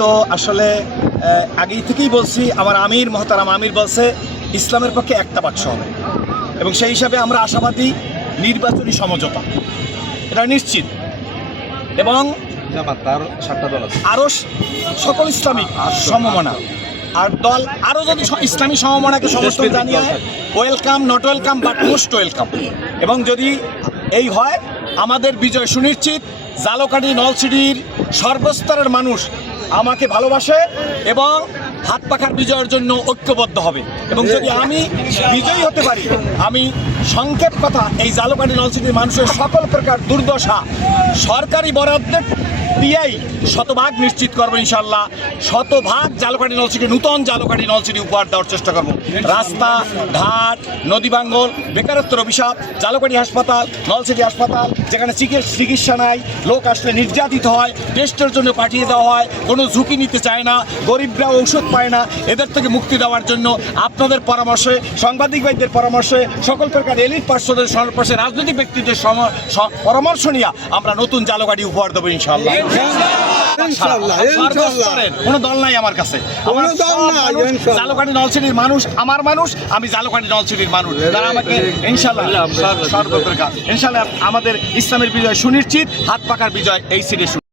তো আসলে আগেই থেকেই বলছি আমার আমির মহতারাম আমির বলছে ইসলামের পক্ষে একটা বাক্স হবে এবং সেই হিসাবে আমরা আশাবাদী নির্বাচনী সমঝোতা। এটা নিশ্চিত। এবং আরও সকল ইসলামিক সমমনা। আর দল আরও যদি ইসলামী সমমনাকে সমর্থন জানিয়ে welcome not welcome but most welcome. এবং যদি এই হয় আমাদের বিজয় সুনিশ্চিত। জালকাঠি নলসিটির সর্বস্তরের মানুষ আমাকে ভালোবাসে এবং হাত পাখার বিজয়ের জন্য ঐক্যবদ্ধ হবে। এবং যদি আমি বিজয়ী হতে পারি, আমি সংক্ষেপ কথা, এই জালকাটি নলসিটির মানুষের সকল প্রকার দুর্দশা সরকারি বরাদ্দের দিয়েই শতভাগ নিশ্চিত করব ইনশাল্লাহ শতভাগ জালকাঠি নলসিটি, নূতন জালকাঠি নলসিটি উপহার দেওয়ার চেষ্টা করব। রাস্তা, ঘাট, নদী বাঙ্গল, বেকারত্বের অভিশাপ, জালকাঠি হাসপাতাল, নলসিটি হাসপাতাল, যেখানে চিকিৎসা নাই, লোক আসলে নির্যাতিত হয়, টেস্টের জন্য পাঠিয়ে দেওয়া হয়, কোনো ঝুঁকি নিতে চায় না গরিবরা ঔষধ পায় না, এদের থেকে মুক্তি দেওয়ার জন্য আপনাদের পরামর্শে, সাংবাদিক ভাইদের পরামর্শে, সকল প্রকার এলিট পার্শ্বদের সর্বপাশে রাজনৈতিক ব্যক্তিদের পরামর্শ নিয়ে আমরা নতুন জালগাড়ি উপহার দেবো ইনশাল্লাহ কোনো দল নাই আমার কাছে। মানুষ নলছিটির মানুষ আমার মানুষ আমি নলছিটির মানুষ। আমাকে ইনশাল্লাহ ইনশাল্লাহ আমাদের ইসলামের বিজয় সুনিশ্চিত হাত পাকার বিজয় এই সিটে